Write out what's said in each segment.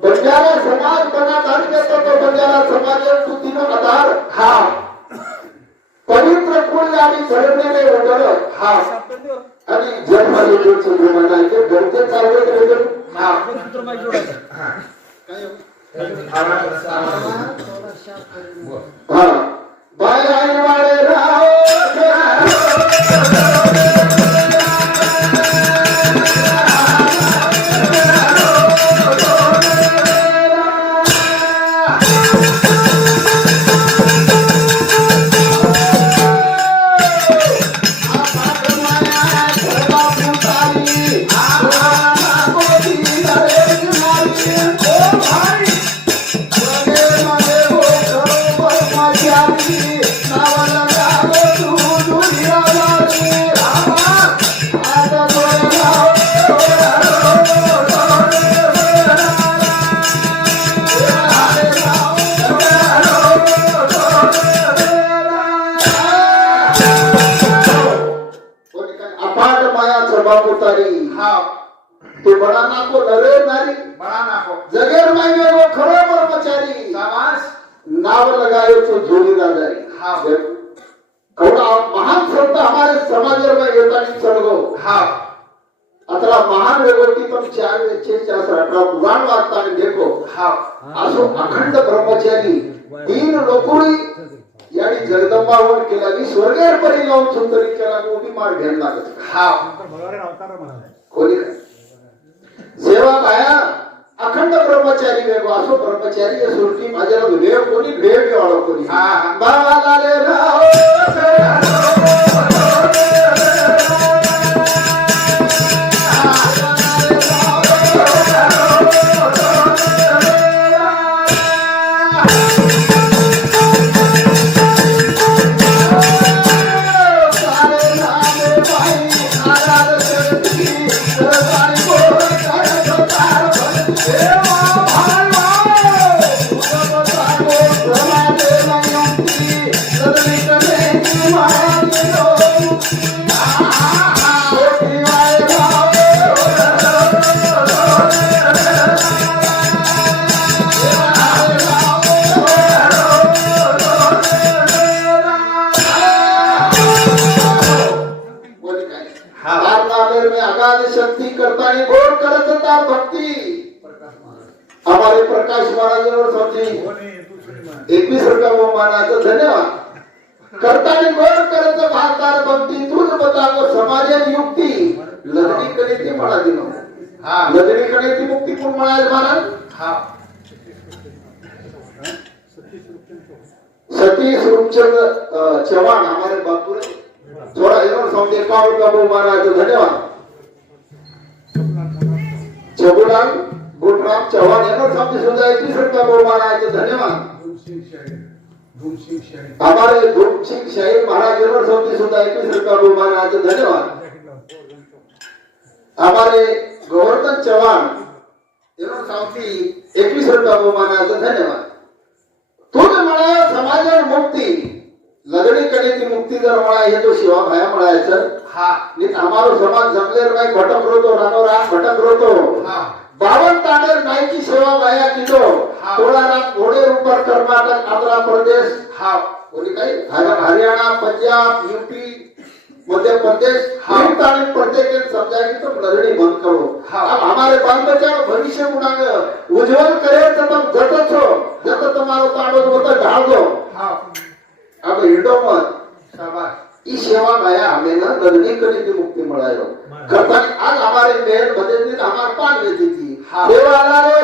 बंजारा समाज बना देतो तो बंजारा समाजात तुतीनं आधार पवित्र कुळ आणि झळकलेले वडळ आणि जन्मलेचं जीवन आहे ते गरजे चालवत राहतो बाय आई वाळे राव ते बड़ा नाको नरे नारी बड़ा नाको जगेर मांगे वो खरो कर्मचारी शाबाश नाव लगाए तो जोड़ी दादारी कौड़ा महान संत हमारे समाज में येतानी चढ़गो अतला महान व्यक्ति तुम 4 6 18 पुराण वाचता देखो असो अखंड ब्रह्मचारी 3 लोकुळी यानी जगदंबावर केला की स्वर्गेर परी लावून सुंदरी केला उभी मार घ्यायला लागत कोणी सेवा बाया अखंड ब्रह्मचारी वेगो असो ब्रह्मचारी या सुरती माझ्याला वेग कोणी वेग वाळो कोणी बाबा रे राव शक्ति करता है गोर करत होता भक्ति हमारे प्रकाश महाराज और समझी 21 रुपया वो माना तो धन्यवाद करता है गोर करत भातार भक्ति तुझ बताओ समाज युक्ति लदनी कने ती म्हणा दिनो लदनी कने ती मुक्ती कोण म्हणाल महाराज सतीश रूपचंद चव्हाण हमारे बापू रे थोड़ा एनो समझे कावड़ का वो माना तो धन्यवाद जबुलाल गोटराम चौहान यांना समझे सुधा 21 रुपया बहुमान आहे धन्यवाद हमारे धूम सिंह शाहीर महाराज यांना समझे सुधा 21 रुपया बहुमान आहे धन्यवाद हमारे गोवर्धन चौहान यांना समझे 21 रुपया बहुमान आहे धन्यवाद तुझ मला समाजावर मुक्ती लगड़ी कने ती मुक्ती जर मला हे तो शिवा भाया म्हणायचं नीत हमारो समाज जमलेर नाही भटक रोतो रानो रात भटक रोतो 52 तांडेर नाईची सेवा भाया किदो थोड़ा रात घोड़े ऊपर कर्नाटक आंध्र प्रदेश बोली काही हरियाणा पंजाब यूपी मध्य प्रदेश तीन तारीख प्रत्येक दिन समझा कि तुम लड़नी बंद करो अब हमारे बाल बच्चा भविष्य गुणांग उज्जवल करे तो तुम जत छो जत तुम्हारो तांडो होता ढाल दो अब हिडो मत शाबाश ई सेवा भाया हमें ना लड़नी करने की मुक्ति मिलायो करता आज हमारे मेहर बदल दिन हमारे पान लेती थी देवाला रे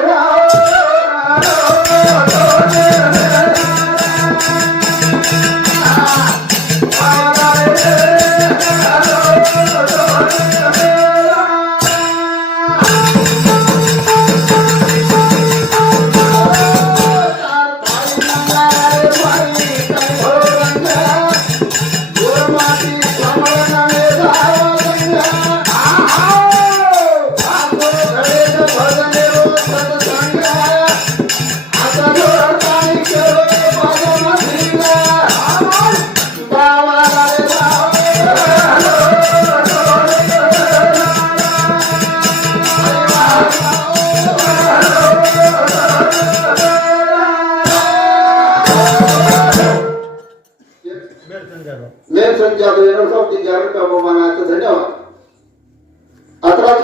भजन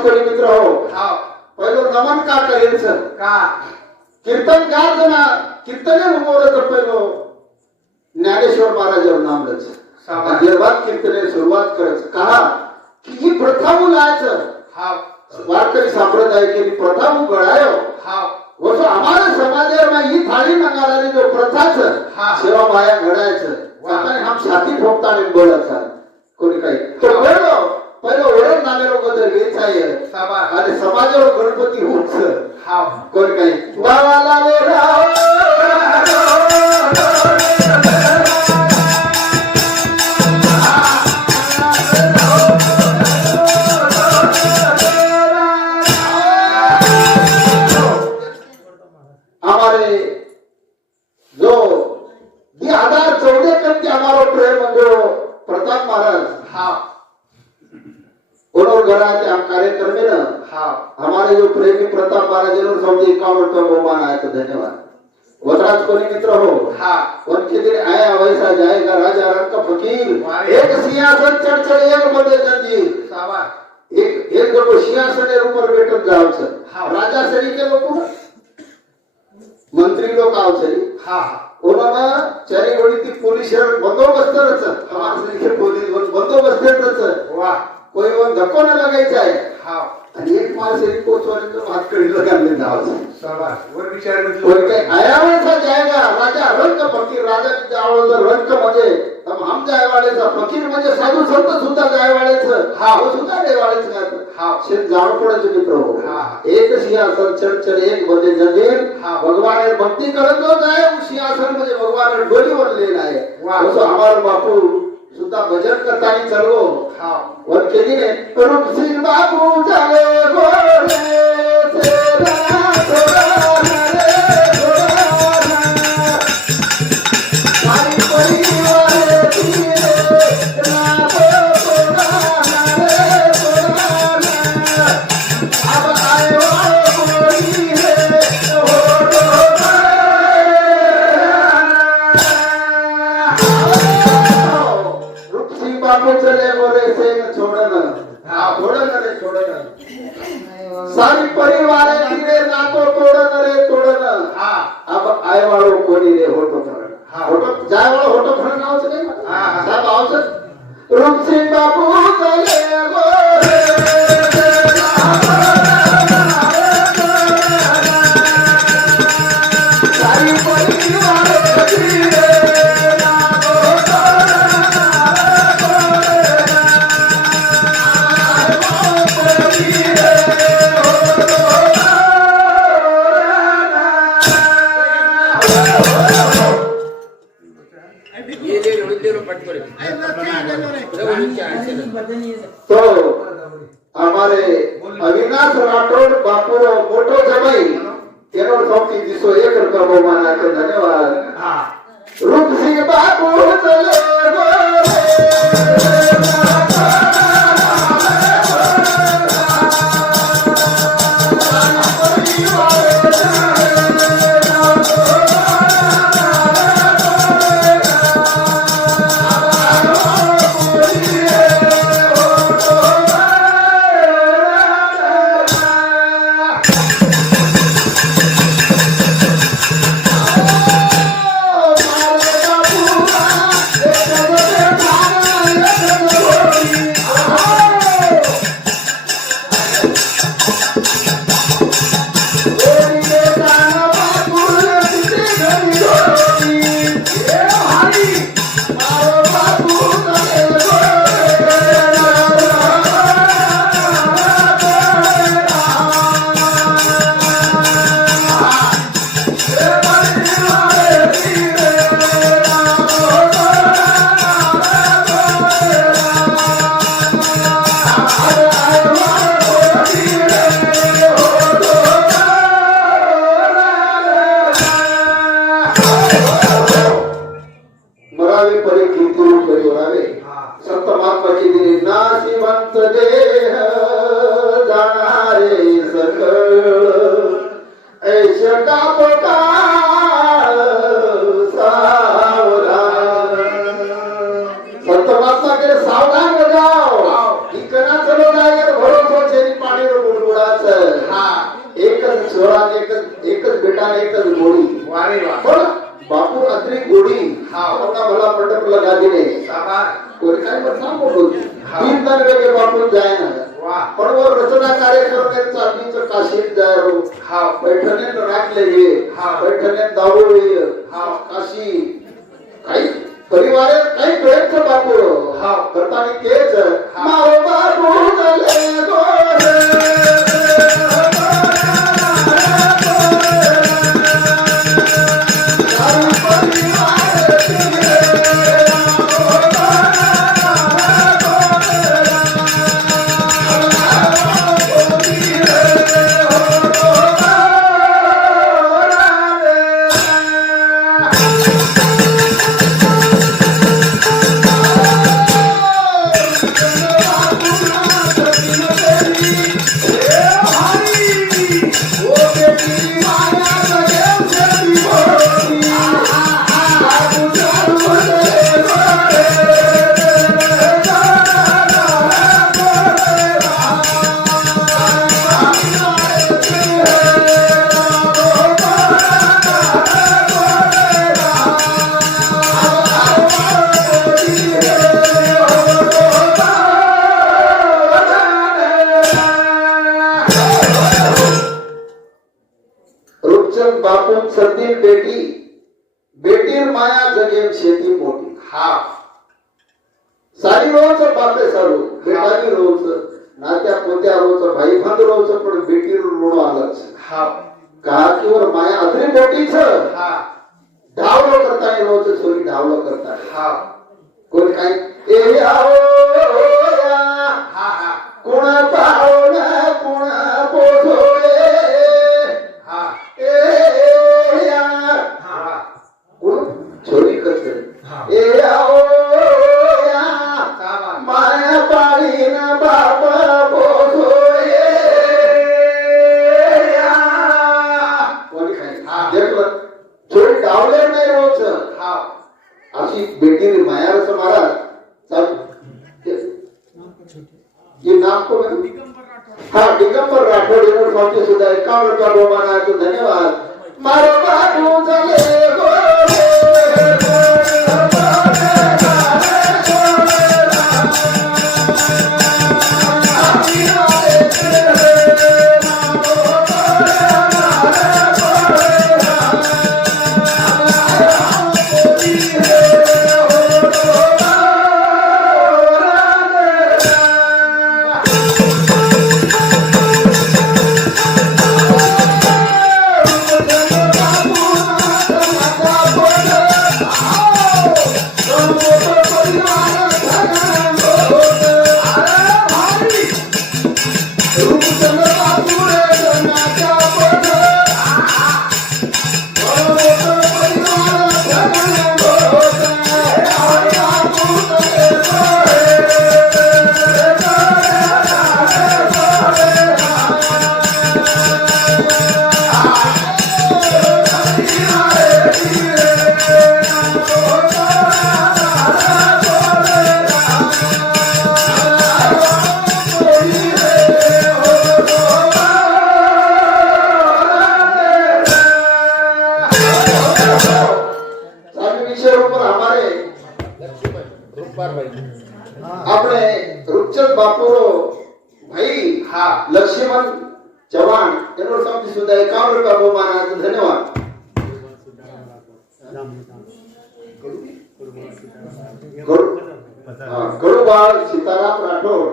कोणी मित्र हो हाव पहिलं नमन का करेल सर का कीर्तनकार जना कीर्तने उमोरत पहिलो ज्ञानेश्वर महाराजांवर नाम लच जेव्हा कीर्तने सुरुवात करायचं कहा की ही प्रथा मुलायचं हाव वारकरी संप्रदाय की प्रथा गळायो हाव वो जो हमारे समाज में ही थाली मंगाला जो प्रथा हाँ। सेवा माया घडायचं वाटाने हम छाती ठोकता नहीं बोलायचा कोणी काही तो पहिलं ओरड नामेरो बदल हेच आहे शाबास आणि समाजावर गणपती होच हाव कोणी काही बाबाला रे राव हमारे जो 2014 करके हमारा प्रेम जो प्रताप महाराज हाव उन्होंने घरा के हम कार्यक्रम में ना हाव हमारे जो प्रेमी प्रताप महाराज ने सौदी 51 रुपये बहुमान आया तो धन्यवाद वतराज कोनी मित्र हो हां उनके दिन आया वैसा जाएगा राजा रंग का फकीर एक सिंहासन चढ़ चढ़ एक बंदे जंजीर शाबास एक जो सिंहासन ऊपर बैठत जाओ सर राजा सरी के लोग मंत्री लोग आओ सरी हां उन्होंने चारी बड़ी थी पुलिस बंदोबस्त रच हमारे सरी पुलिस बंदोबस्त रच वाह कोई वो धक्को न लगायचा आहे हाव आणि एक माणूस एक कोचवाने तो हात कडीला घालले जावं शाबास वर विचार कोई म्हटलं काही आयावळचा जाएगा राजा रंक फकीर राजा जावळ तर रंक म्हणजे हम जायवाळेचा फकीर म्हणजे साधू संत सुद्धा जायवाळेचं हा वो सुद्धा देवाळेच का हा शेत जावळ पडायचं मित्र हो हा एक सिंहासन चढ़ चढ़ एक बंदे जंजीर हा भगवान भक्ति करत जो जाए वो सिंहासन म्हणजे भगवान डोलीवर लेना है वाह वो हमारा बापू सुद्धा भजन करताना चलो हाव और के दिन रूप सिंह बाबू चले गोरे तेरा थोड़ा रे थोड़ा सारी परिवार तेरे रातो थोड़ा रे थोड़ा अब आयो कोई है बापू चले बोले से न छोड़ना छोड़ना रे छोड़ना सारी परिवार तेरे नातो तोड़ना रे तोड़ना अब आय वाळो कोणी रे होतो फरण होतो जाय वाळो होतो फरण नावचं काही साहेब आवचं रूपसिंग बापू चले बोले सारी परिवार तेरे तो हमारे अविनाश राठौड़ बापू मोटो जमाई तेनो सौंपी 201 रुपया बहुमान आके धन्यवाद रूप सिंह बापू चले सावधान हो जाओ, इकना चलो जाएगा भरोसा से पानी पण वर रचना कार्यक्रम चालणीचं काशीत जायरो हा पैठणीत राखले हे हा. पैठणीत दावोळी हा. काशी काही परिवारात काही प्रयत्न बापू हा. करताना तेच हा. मारो बापू झाले गोरे रूपचंद बापून सतीन बेटी बेटीर माया जगेम शेती मोठी हा सारी रोज बापे सारू बेटानी रोज नात्या पोत्या रोज भाई बंद रोज पण बेटी ऋण आलंच हा का किंवा माया अधरी मोठीच हा धावलो करताय रोज सोरी धावलो करताय हा कोण काय ए आओ या हा हा कोण पाहुणा कोण पोसोए हा ए या हा कोण छोरी करते हा. ए आओ या सामान माया पाळी ना बापा पोसोए या कोणी काय हा. देखलं छोरी डावले नाही रोज हा अशी बेटी मायारस महाराज चाल ये नाम को हाँ दिगंबर राठोड यांना स्वामी सुद्धा 51 रुपया बहुमानाचं धन्यवाद मारो बाबू झाले गोरे આપણે રૂપચંદ બાપુરો ભાઈ હા લક્ષ્મણ ચૌહાણ એનો સૌથી સુધા 51 રૂપિયા બહુમાનાचं ધન્યવાદ ગરુબાળ સીતારામ રાઠોડ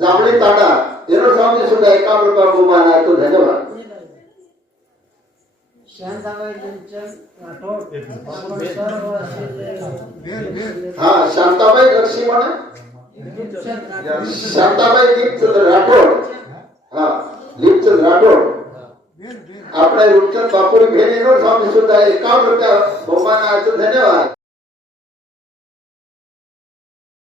જામણી તાડા એનો સૌથી સુધા 51 રૂપિયા બહુમાનાचं ધન્યવાદ शांताबाई जयचंद राठोड हाँ शांताबाई लक्ष्मण शांताबाई दीपचंद राठोड हाँ दीपचंद राठोड આપણે રૂપચંદ બાપુની બહેનીનો સ્વામી સુધા 51 રૂપિયા બહુમાનાचं धन्यवाद